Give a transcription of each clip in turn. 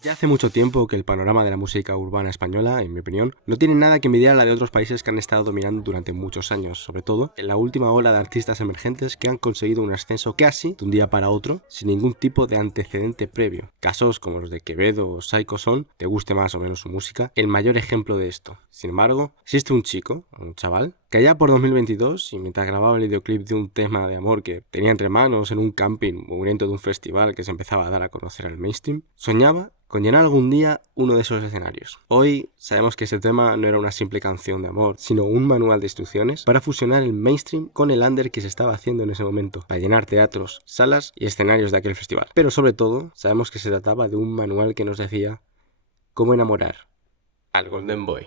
Ya hace mucho tiempo que el panorama de la música urbana española, en mi opinión, no tiene nada que envidiar a la de otros países que han estado dominando durante muchos años, sobre todo en la última ola de artistas emergentes que han conseguido un ascenso casi de un día para otro, sin ningún tipo de antecedente previo. Casos como los de Quevedo o Saiko son, te guste más o menos su música, el mayor ejemplo de esto. Sin embargo, existe un chaval, que allá por 2022, y mientras grababa el videoclip de un tema de amor que tenía entre manos en un camping o evento de un festival que se empezaba a dar a conocer al mainstream, soñaba con llenar algún día uno de esos escenarios. Hoy sabemos que ese tema no era una simple canción de amor, sino un manual de instrucciones para fusionar el mainstream con el under que se estaba haciendo en ese momento, para llenar teatros, salas y escenarios de aquel festival. Pero sobre todo, sabemos que se trataba de un manual que nos decía cómo enamorar al Golden Boy.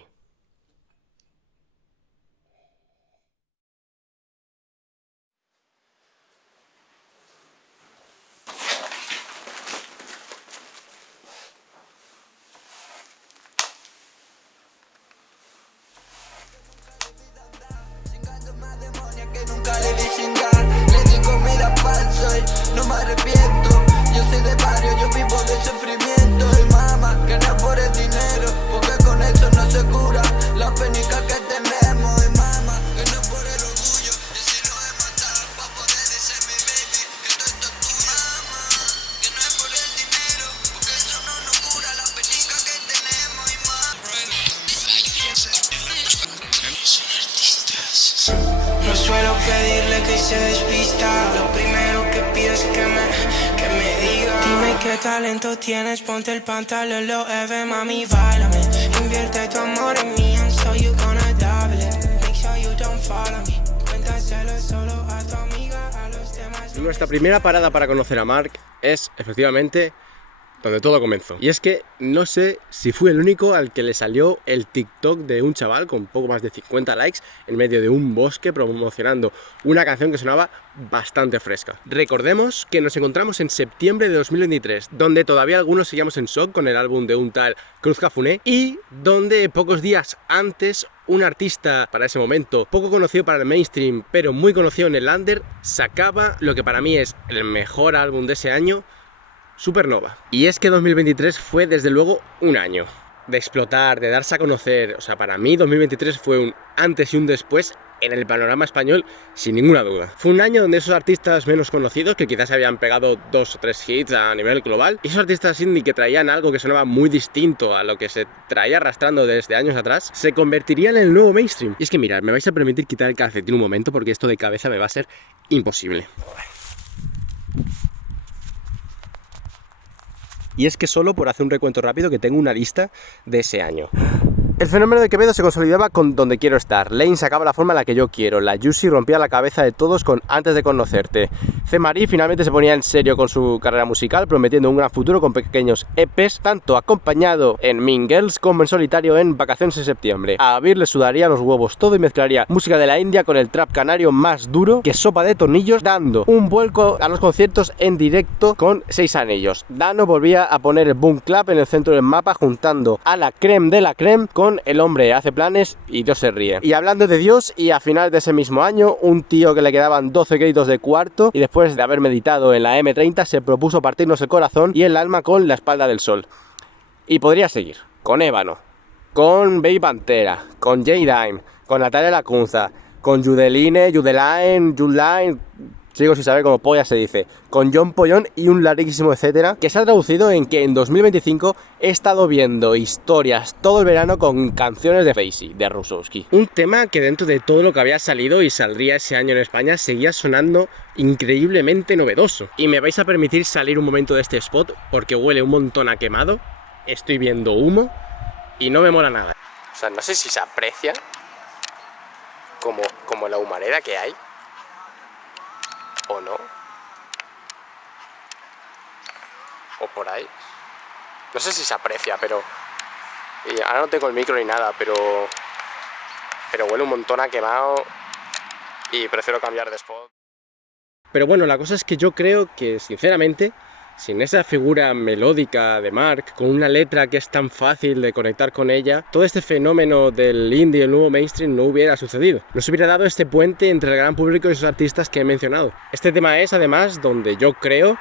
No me arrepiento, yo soy de barrio, yo vivo de sufrimiento. Y mamá, que no es por el dinero, porque con eso no se cura la penica que tenemos. Y mamá, que no es por el orgullo, y si lo he matado para poder ser mi baby, que todo esto es tu mamá. Que no es por el dinero, porque eso no nos cura la penica que tenemos. Y mamá. No suelo pedirle que se despista, lo primero que pido es que me diga. Dime qué talento tienes, ponte el pantalón, lo Eve, mami, báilame. Invierte tu amor en mí, and so you gonna double it. Make sure you don't follow me. Cuéntaselo solo a tu amiga, a los demás. Nuestra primera parada para conocer a Mark es, efectivamente, donde todo comenzó. Y es que no sé si fui el único al que le salió el TikTok de un chaval con poco más de 50 likes en medio de un bosque promocionando una canción que sonaba bastante fresca. Recordemos que nos encontramos en septiembre de 2023, donde todavía algunos seguíamos en shock con el álbum de un tal Cruz Cafuné y donde pocos días antes un artista para ese momento poco conocido para el mainstream pero muy conocido en el under sacaba lo que para mí es el mejor álbum de ese año, Supernova. Y es que 2023 fue desde luego un año de explotar, de darse a conocer. O sea, para mí 2023 fue un antes y un después en el panorama español, sin ninguna duda. Fue un año donde esos artistas menos conocidos, que quizás habían pegado 2 o 3 hits a nivel global, y esos artistas indie que traían algo que sonaba muy distinto a lo que se traía arrastrando desde años atrás, se convertirían en el nuevo mainstream. Y es que mirad, me vais a permitir quitar el calcetín un momento porque esto de cabeza me va a ser imposible. Y es que solo por hacer un recuento rápido que tengo una lista de ese año. El fenómeno de Quevedo se consolidaba con Donde quiero estar. Lane sacaba la forma en la que yo quiero. La Juicy rompía la cabeza de todos con Antes de conocerte. C. Marie finalmente se ponía en serio con su carrera musical, prometiendo un gran futuro con pequeños EPs, tanto acompañado en Mean Girls como en solitario en Vacaciones en septiembre. A Abir le sudaría los huevos todo y mezclaría música de la India con el trap canario más duro que sopa de tornillos, dando un vuelco a los conciertos en directo con 6 anillos. Dano volvía a poner el boom clap en el centro del mapa, juntando a la creme de la creme con El hombre hace planes y Dios se ríe. Y hablando de Dios, y a finales de ese mismo año, un tío que le quedaban 12 créditos de cuarto y después de haber meditado en la M30 se propuso partirnos el corazón y el alma con La espalda del sol. Y podría seguir, con Ébano, con Baby Pantera, con J-Dime, con Natalia Lacunza, con Judeline, sigo sin saber cómo polla se dice, con John Pollón y un larguísimo etcétera, que se ha traducido en que en 2025 he estado viendo historias todo el verano con canciones de Faisy, de Rusowski. Un tema que dentro de todo lo que había salido y saldría ese año en España seguía sonando increíblemente novedoso. Y me vais a permitir salir un momento de este spot porque huele un montón a quemado, estoy viendo humo y no me mola nada. O sea, no sé si se aprecia como la humareda que hay o no, o por ahí, no sé si se aprecia, pero y ahora no tengo el micro ni nada, pero huele un montón a quemado y prefiero cambiar de spot. Pero bueno, la cosa es que yo creo que sinceramente sin esa figura melódica de Mark, con una letra que es tan fácil de conectar con ella, todo este fenómeno del indie y el nuevo mainstream no hubiera sucedido. No se hubiera dado este puente entre el gran público y esos artistas que he mencionado. Este tema es además donde yo creo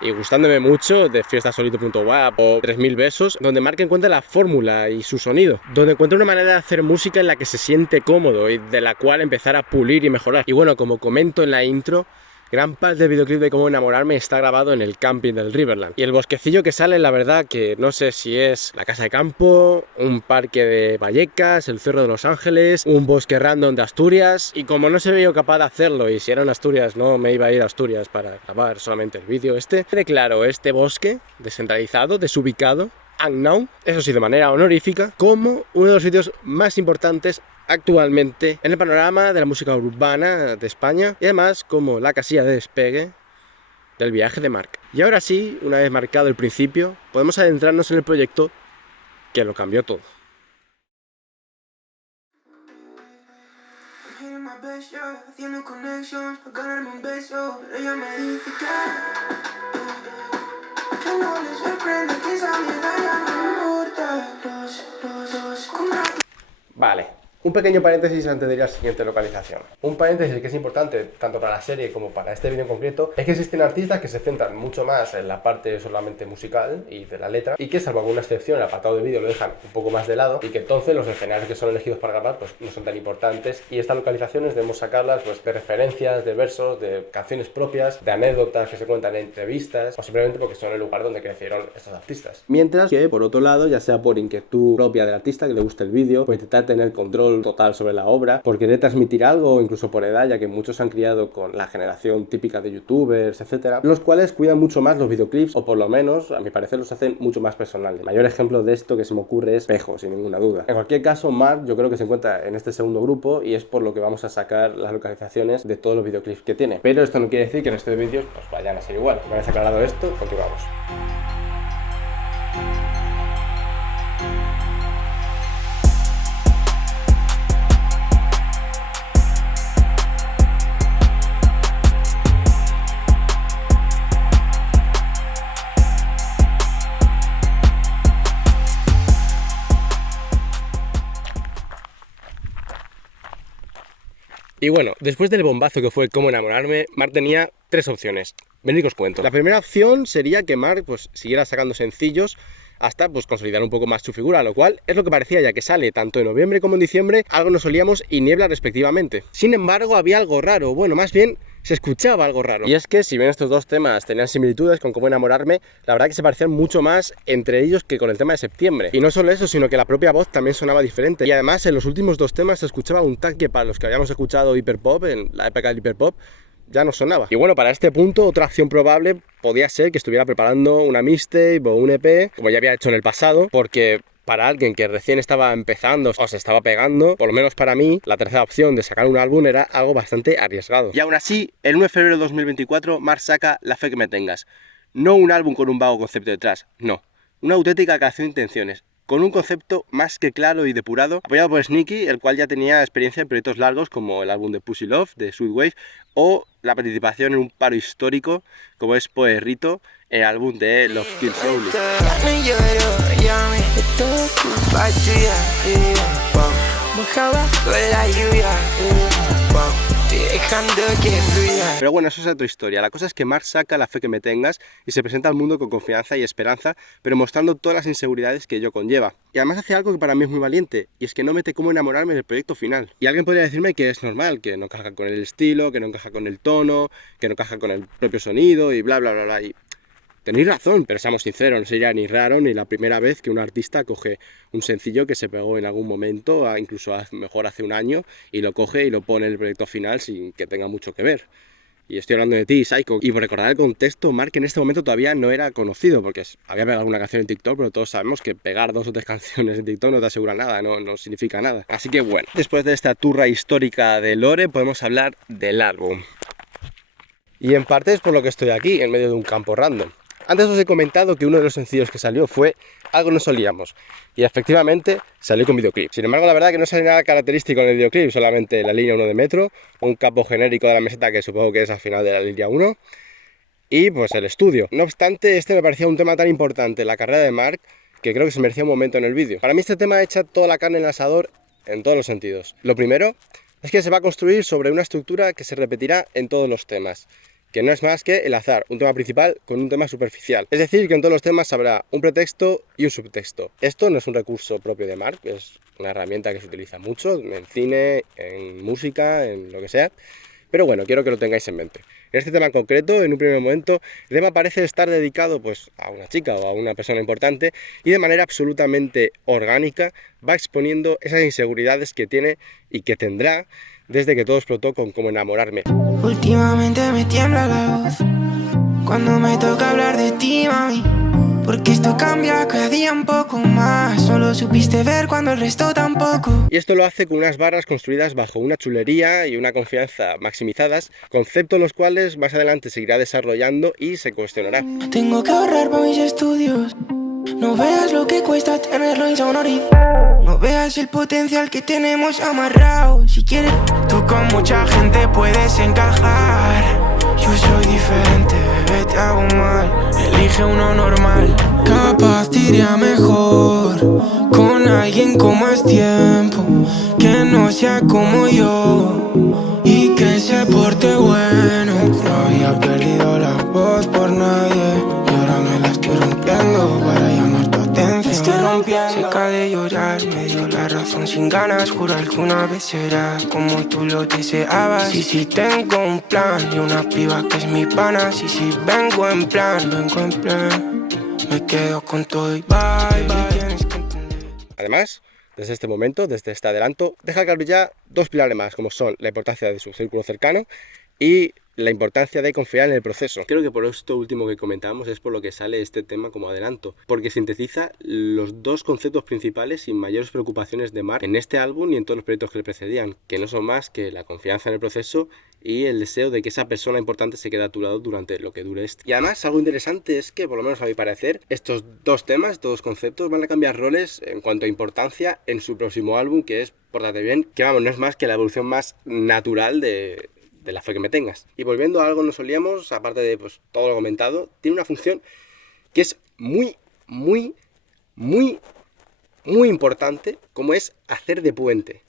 y gustándome mucho, de fiestasolito.wap o 3000 besos, donde Mark encuentra la fórmula y su sonido, donde encuentra una manera de hacer música en la que se siente cómodo y de la cual empezar a pulir y mejorar. Y bueno, como comento en la intro, gran parte del videoclip de Cómo enamorarme está grabado en el camping del Riverland. Y el bosquecillo que sale, la verdad que no sé si es la casa de campo, un parque de Vallecas, el Cerro de Los Ángeles, un bosque random de Asturias. Y como no se veía capaz de hacerlo, y si era en Asturias no me iba a ir a Asturias para grabar solamente el vídeo declaro este bosque descentralizado, desubicado, unknown, eso sí de manera honorífica, como uno de los sitios más importantes actualmente en el panorama de la música urbana de España y además como la casilla de despegue del viaje de Mark. Y ahora sí, una vez marcado el principio, podemos adentrarnos en el proyecto que lo cambió todo. Vale, un pequeño paréntesis antes de ir a la siguiente localización. Un paréntesis que es importante tanto para la serie como para este vídeo en concreto es que existen artistas que se centran mucho más en la parte solamente musical y de la letra y que salvo alguna excepción el apartado de vídeo lo dejan un poco más de lado y que entonces los escenarios que son elegidos para grabar pues no son tan importantes y estas localizaciones debemos sacarlas pues de referencias, de versos, de canciones propias, de anécdotas que se cuentan en entrevistas o simplemente porque son el lugar donde crecieron estos artistas. Mientras que por otro lado, ya sea por inquietud propia del artista que le guste el vídeo, por intentar tener control total sobre la obra, por querer transmitir algo o incluso por edad, ya que muchos se han criado con la generación típica de youtubers, etcétera, los cuales cuidan mucho más los videoclips o por lo menos, a mi parecer, los hacen mucho más personales. El mayor ejemplo de esto que se me ocurre es Pejo, sin ninguna duda. En cualquier caso, Mark yo creo que se encuentra en este segundo grupo y es por lo que vamos a sacar las localizaciones de todos los videoclips que tiene. Pero esto no quiere decir que en estos vídeos pues vayan a ser igual. Una vez aclarado esto, continuamos. Y bueno, después del bombazo que fue Cómo enamorarme, Mark tenía tres opciones. Venid que os cuento. La primera opción sería que Mark pues siguiera sacando sencillos hasta pues consolidar un poco más su figura, lo cual es lo que parecía ya que sale tanto en noviembre como en diciembre, Algo nos olíamos y Niebla respectivamente. Sin embargo, había algo raro, bueno, más bien se escuchaba algo raro. Y es que si bien estos dos temas tenían similitudes con Cómo enamorarme, la verdad que se parecían mucho más entre ellos que con el tema de septiembre. Y no solo eso, sino que la propia voz también sonaba diferente. Y además en los últimos dos temas se escuchaba un tag que para los que habíamos escuchado hiperpop, en la época del hiperpop, ya no sonaba. Y bueno, para este punto, otra acción probable podía ser que estuviera preparando una mixtape o un EP, como ya había hecho en el pasado, porque para alguien que recién estaba empezando o se estaba pegando, por lo menos para mí, la tercera opción de sacar un álbum era algo bastante arriesgado. Y aún así, el 1 de febrero de 2024, Mark saca La fe que me tengas. No un álbum con un vago concepto detrás, no. Una auténtica declaración de intenciones, con un concepto más que claro y depurado, apoyado por Sneaky, el cual ya tenía experiencia en proyectos largos como el álbum de Pussy Love, de Sweet Wave, o la participación en un paro histórico como es Poerrito, el álbum de Love Kills Slowly. Pero bueno, eso es otra historia. La cosa es que Mark saca La fe que me tengas y se presenta al mundo con confianza y esperanza, pero mostrando todas las inseguridades que ello conlleva. Y además hace algo que para mí es muy valiente, y es que no mete Cómo enamorarme en el proyecto final. Y alguien podría decirme que es normal, que no encaja con el estilo, que no encaja con el tono, que no encaja con el propio sonido y bla bla bla bla. Y tenéis razón, pero seamos sinceros, no sería ni raro ni la primera vez que un artista coge un sencillo que se pegó en algún momento, incluso mejor hace un año, y lo coge y lo pone en el proyecto final sin que tenga mucho que ver. Y estoy hablando de ti, Psycho. Y por recordar el contexto, Mark en este momento todavía no era conocido, porque había pegado alguna canción en TikTok, pero todos sabemos que pegar 2 o 3 canciones en TikTok no te asegura nada, no significa nada. Así que bueno, después de esta turra histórica de Lore, podemos hablar del álbum. Y en parte es por lo que estoy aquí, en medio de un campo random. Antes os he comentado que uno de los sencillos que salió fue Algo nos olíamos, y efectivamente salió con videoclip. Sin embargo, la verdad que no sale nada característico en el videoclip, solamente la línea 1 de metro, un capo genérico de la meseta que supongo que es al final de la línea 1, y pues el estudio. No obstante, este me parecía un tema tan importante en la carrera de Mark que creo que se merecía un momento en el vídeo. Para mí este tema echa toda la carne en el asador en todos los sentidos. Lo primero es que se va a construir sobre una estructura que se repetirá en todos los temas. que no es más que enlazar un tema principal con un tema superficial. Es decir, que en todos los temas habrá un pretexto y un subtexto. Esto no es un recurso propio de Mark, es una herramienta que se utiliza mucho en cine, en música, en lo que sea. Pero bueno, quiero que lo tengáis en mente. En este tema en concreto, en un primer momento, el tema parece estar dedicado pues, a una chica o a una persona importante y de manera absolutamente orgánica va exponiendo esas inseguridades que tiene y que tendrá desde que todo explotó con Cómo enamorarme. Últimamente me tiembla la voz cuando me toca hablar de ti, mami, porque esto cambia cada día un poco más. Solo supiste ver cuando el resto tampoco. Y esto lo hace con unas barras construidas bajo una chulería y una confianza maximizadas, conceptos los cuales más adelante seguirá desarrollando y se cuestionará. Tengo que ahorrar para mis estudios. No veas lo que cuesta tenerlo en Sonoriz. No veas el potencial que tenemos amarrado. Si quieres, tú con mucha gente puedes encajar. Yo soy diferente, bebé, te hago mal. Elige uno normal. Capaz te iría mejor con alguien con más tiempo, que no sea como yo y que se porte bueno. No había perdido la voz por nadie y ahora me la estoy rompiendo para llamar tu atención. Estoy rompiendo. Seca de llorar, me dio la razón sin ganas. Juro alguna vez será como tú lo deseabas. Sí, tengo un plan y una piba que es mi pana. Sí, vengo en plan, me quedo con todo y bye, tienes que entender. Además, desde este momento, desde este adelanto, deja claro ya dos pilares más, como son la importancia de su círculo cercano y la importancia de confiar en el proceso. Creo que por esto último que comentábamos es por lo que sale este tema como adelanto, porque sintetiza los dos conceptos principales sin mayores preocupaciones de Mark en este álbum y en todos los proyectos que le precedían, que no son más que la confianza en el proceso y el deseo de que esa persona importante se quede a tu lado durante lo que dure este. Y además algo interesante es que, por lo menos a mi parecer, estos dos temas, estos dos conceptos van a cambiar roles en cuanto a importancia en su próximo álbum, que es Pórtate bien, que vamos, no es más que la evolución más natural de la fe que me tengas. Y volviendo a algo nos solíamos, aparte de pues, todo lo comentado, tiene una función que es muy importante, como es hacer de puente.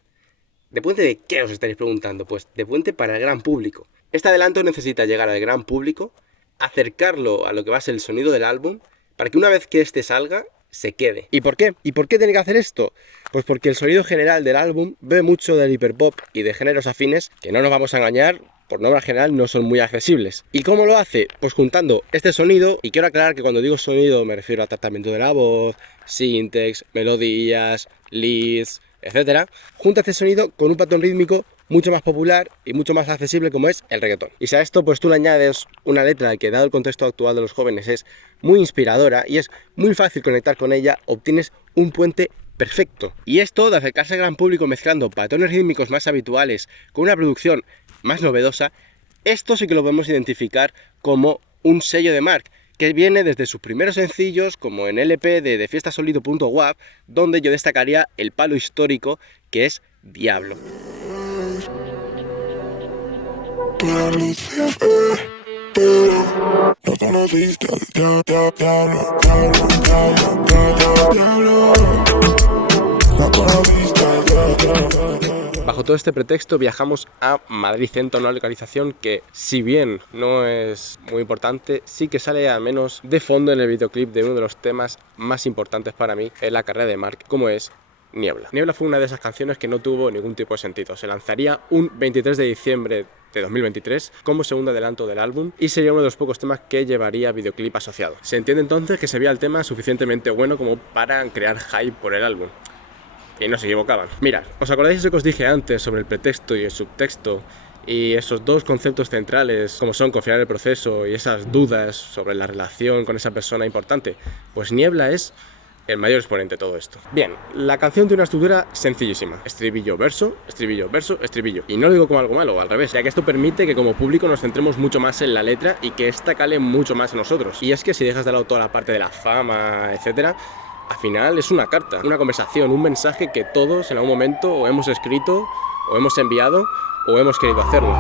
¿De puente de qué os estaréis preguntando? Pues de puente para el gran público. Este adelanto necesita llegar al gran público, acercarlo a lo que va a ser el sonido del álbum, para que una vez que este salga, se quede. ¿Y por qué? ¿Y por qué tiene que hacer esto? Pues porque el sonido general del álbum bebe mucho del hiperpop y de géneros afines que, no nos vamos a engañar, por norma general no son muy accesibles. ¿Y cómo lo hace? Pues juntando este sonido, y quiero aclarar que cuando digo sonido me refiero a tratamiento de la voz, syntax, melodías, leads, etc. Junta este sonido con un patrón rítmico mucho más popular y mucho más accesible como es el reggaetón. Y si a esto pues tú le añades una letra que, dado el contexto actual de los jóvenes, es muy inspiradora y es muy fácil conectar con ella, obtienes un puente perfecto. Y esto de acercarse al gran público mezclando patrones rítmicos más habituales con una producción más novedosa, esto sí que lo podemos identificar como un sello de Mark, que viene desde sus primeros sencillos, como en LP de fiestasolido.wap, donde yo destacaría el palo histórico que es Diablo. Bajo todo este pretexto viajamos a Madrid Centro, una localización que, si bien no es muy importante, sí que sale al menos de fondo en el videoclip de uno de los temas más importantes para mí en la carrera de Mark, como es Niebla. Niebla fue una de esas canciones que no tuvo ningún tipo de sentido. Se lanzaría un 23 de diciembre de 2023 como segundo adelanto del álbum y sería uno de los pocos temas que llevaría videoclip asociado. Se entiende entonces que se veía el tema suficientemente bueno como para crear hype por el álbum. Y no se equivocaban. Mirad, ¿os acordáis de eso que os dije antes sobre el pretexto y el subtexto? Y esos dos conceptos centrales, como son confiar en el proceso y esas dudas sobre la relación con esa persona importante. Pues Niebla es el mayor exponente de todo esto. Bien, la canción tiene una estructura sencillísima: estribillo, verso, estribillo, verso, estribillo. Y no lo digo como algo malo, al revés, ya que esto permite que como público nos centremos mucho más en la letra y que esta cale mucho más en nosotros. Y es que si dejas de lado toda la parte de la fama, etcétera, al final es una carta, una conversación, un mensaje que todos en algún momento o hemos escrito, o hemos enviado, o hemos querido hacerlo.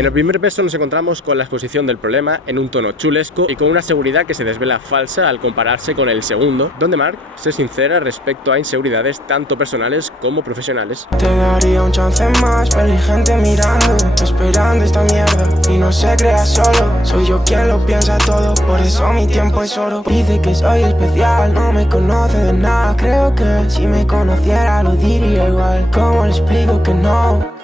En el primer verso nos encontramos con la exposición del problema en un tono chulesco y con una seguridad que se desvela falsa al compararse con el segundo, donde Mark se sincera respecto a inseguridades tanto personales como profesionales. Te daría un chance más, pero hay gente mirando, esperando esta mierda y no se crea solo. Soy yo quien lo piensa todo, por eso mi tiempo es oro. Dice que soy especial, no me conoce de nada. Creo que si me conociera lo diría igual. ¿Cómo le explico que no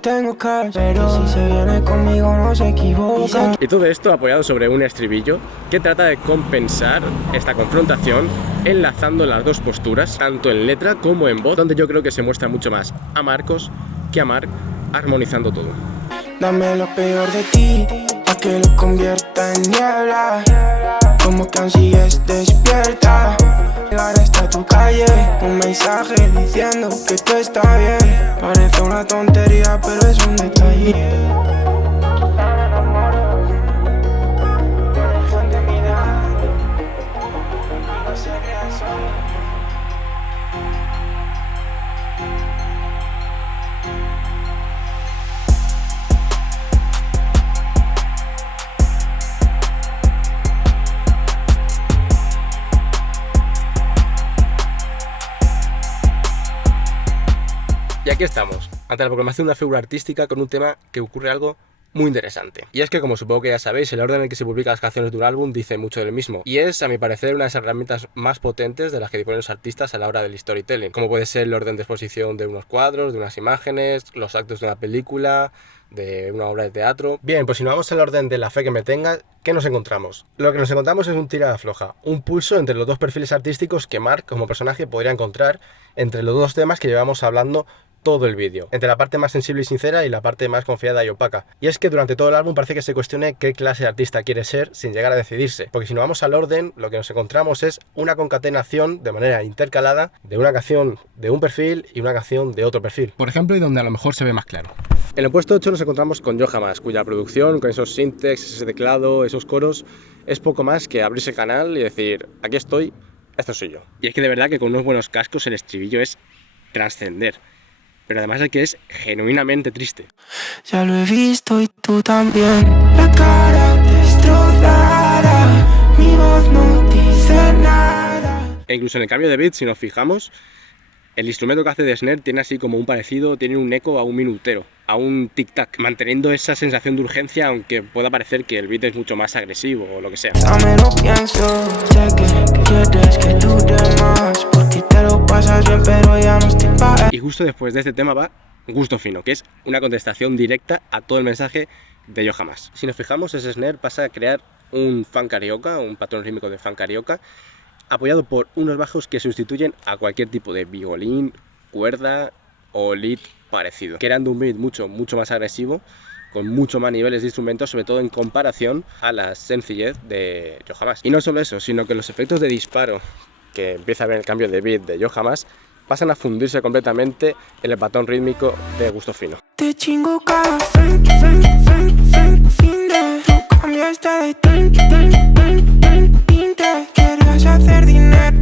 tengo cash? Pero si se viene conmigo no se equivoca. Y todo esto apoyado sobre un estribillo que trata de compensar esta confrontación enlazando las dos posturas, tanto en letra como en voz, donde yo creo que se muestra mucho más a Marcos que a Mark, armonizando todo. Dame lo peor de ti, pa' que lo convierta en niebla. Como que aún sigues despierta. Llegar hasta tu calle, un mensaje diciendo que todo está bien. Parece una tontería, pero es un detalle. Y aquí estamos, ante la proclamación de una figura artística con un tema que ocurre algo muy interesante. Y es que, como supongo que ya sabéis, el orden en el que se publican las canciones de un álbum dice mucho del mismo. Y es, a mi parecer, una de las herramientas más potentes de las que disponen los artistas a la hora del storytelling. Como puede ser el orden de exposición de unos cuadros, de unas imágenes, los actos de una película, de una obra de teatro. Bien, pues si nos vamos al orden de la fe que me tenga, ¿qué nos encontramos? Lo que nos encontramos es un tira afloja, un pulso entre los dos perfiles artísticos que Mark, como personaje, podría encontrar entre los dos temas que llevamos hablando todo el vídeo, entre la parte más sensible y sincera y la parte más confiada y opaca. Y es que durante todo el álbum parece que se cuestione qué clase de artista quiere ser sin llegar a decidirse, porque si nos vamos al orden, lo que nos encontramos es una concatenación de manera intercalada de una canción de un perfil y una canción de otro perfil. Por ejemplo, y donde a lo mejor se ve más claro. En el puesto 8 nos encontramos con Yo Jamás, cuya producción, con esos syntax, ese teclado, esos coros, es poco más que abrirse el canal y decir, aquí estoy, esto soy yo. Y es que de verdad que con unos buenos cascos el estribillo es trascender. Pero además es que es genuinamente triste. Ya lo he visto y tú también. La cara destrozada, mi voz no dice nada. E incluso en el cambio de beat, si nos fijamos, el instrumento que hace de snare tiene así como un parecido, tiene un eco a un minutero, a un tic-tac, manteniendo esa sensación de urgencia, aunque pueda parecer que el beat es mucho más agresivo o lo que sea. Dame lo pienso, sé que quieres que dure más, porque te lo pasas bien pero ya no estoy pa'. Y justo después de este tema va Gusto Fino, que es una contestación directa a todo el mensaje de Yo Jamás. Si nos fijamos, ese snare pasa a crear un funk carioca, un patrón rítmico de funk carioca, apoyado por unos bajos que sustituyen a cualquier tipo de violín, cuerda o lead parecido, creando un beat mucho más agresivo, con mucho más niveles de instrumentos, sobre todo en comparación a la sencillez de Yo Jamás. Y no solo eso, sino que los efectos de disparo que empieza a ver el cambio de beat de Yo Jamás pasan a fundirse completamente en el patrón rítmico de Gusto Fino. Te chingo cada fin de tu cambio está de tinte. Querías hacer dinero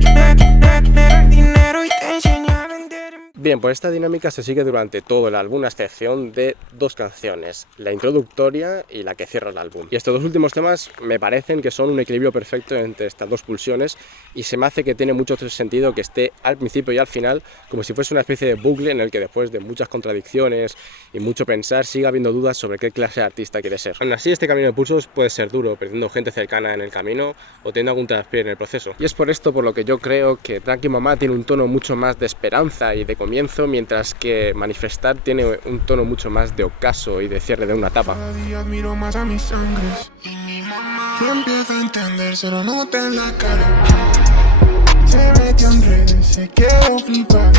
y te enseñé a vender. Bien, pues esta dinámica se sigue durante todo el álbum, a excepción de dos canciones, la introductoria y la que cierra el álbum. Y estos dos últimos temas me parecen que son un equilibrio perfecto entre estas dos pulsiones y se me hace que tiene mucho sentido que esté al principio y al final como si fuese una especie de bucle en el que después de muchas contradicciones y mucho pensar siga habiendo dudas sobre qué clase de artista quiere ser. Aún así, este camino de pulsos puede ser duro, perdiendo gente cercana en el camino o teniendo algún traspié en el proceso. Y es por esto por lo que yo creo que Tranqui Mamá tiene un tono mucho más de esperanza y de comienzo, mientras que Manifestar tiene un tono mucho más de ocaso y de cierre de una etapa. Cada día admiro más a mis sangres y mi mamá no empieza a entender, se lo nota en la cara. Se metió en redes, se quedó flipar.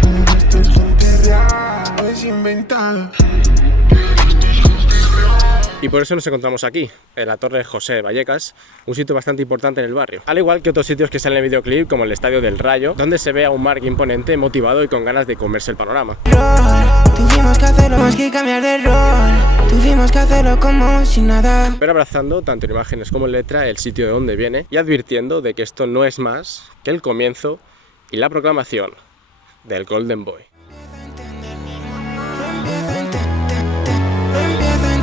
Todo esto es gente real, no es inventada. Y por eso nos encontramos aquí, en la Torre José Vallecas, un sitio bastante importante en el barrio. Al igual que otros sitios que salen en el videoclip, como el Estadio del Rayo, donde se ve a un Mark imponente, motivado y con ganas de comerse el panorama. Tuvimos que hacerlo más que cambiar de rol. Tuvimos que hacerlo como si nada. Pero abrazando, tanto en imágenes como en letra, el sitio de donde viene y advirtiendo de que esto no es más que el comienzo y la proclamación del Golden Boy. No empieza a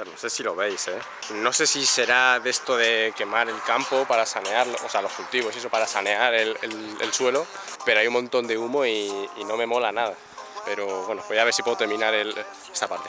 ser, no sé si lo veis, ¿eh? No sé si será de esto de quemar el campo para sanearlo, o sea, los cultivos y eso para sanear el suelo, pero hay un montón de humo y no me mola nada. Pero bueno, voy a ver si puedo terminar esta parte.